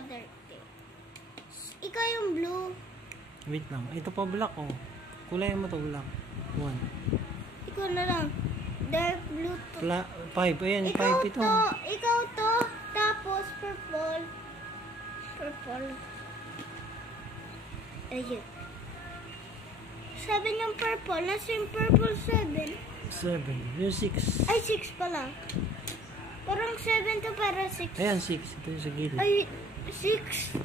dark eh. Ikaw yung blue. Wait lang. Ito pa black oh. Kulay mo to black. 1. Ikaw na lang. Dark blue to. 5. Ayan, 5 ito. Ikaw to. Tapos purple. Purple. Ayun. 7 yung purple. Nasa yung purple 7. 7. Yung 6. Ay, 6 pala. Parang 7 to para 6. Ayan, 6. Ito yung sa gilid. Ay, 6.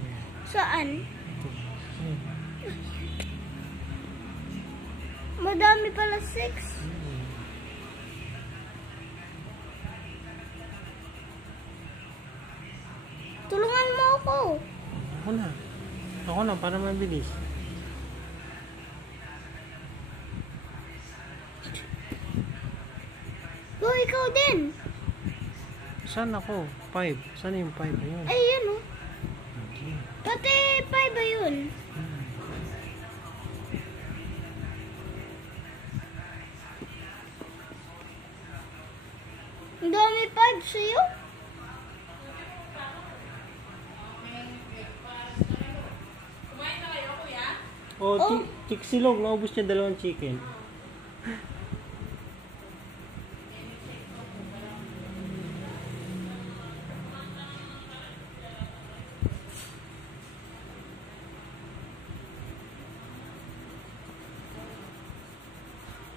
Saan? Ito. Ayan. Madami pala 6. Tulungan mo ako. Ako na. Ako na, para mabilis. Go, ikaw din. Saan ako? 5. Saan yung 5? Ayun. Ay, yun oh. Okay. Pati 5 ba yun? Ang dami 5 sa'yo. Oh, Chiksilog. Naubos niya 2 chicken.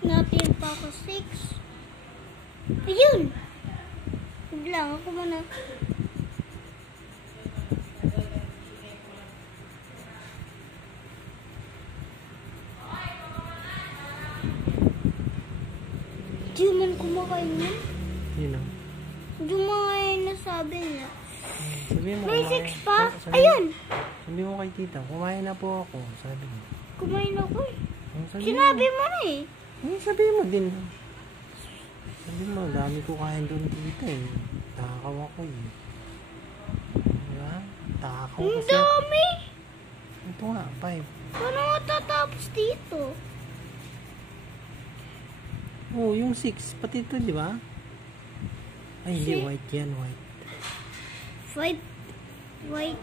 Natin pa ako 6. Ayun! Biglang ako muna. Di man kumakain yun. Yun o. Di man nasabi niya. Sabihin mo, May kumain. 6 pa? Sabihin- Ayun! Sabihin mo kay tita, kumain na po ako. Sabi mo. Kumain ako eh. Sabihin Sinabi mo na eh. Sabihin mo din. Sabihin mo, dami ko kain doon dito eh. Takaw ako eh. Diba? Takaw Ang kasi. dami! Ito nga, 5. Paano matatapos dito? Oh, yung 6. Pati ito, di ba? Ay, hindi. Six. White yan, white. 5 white.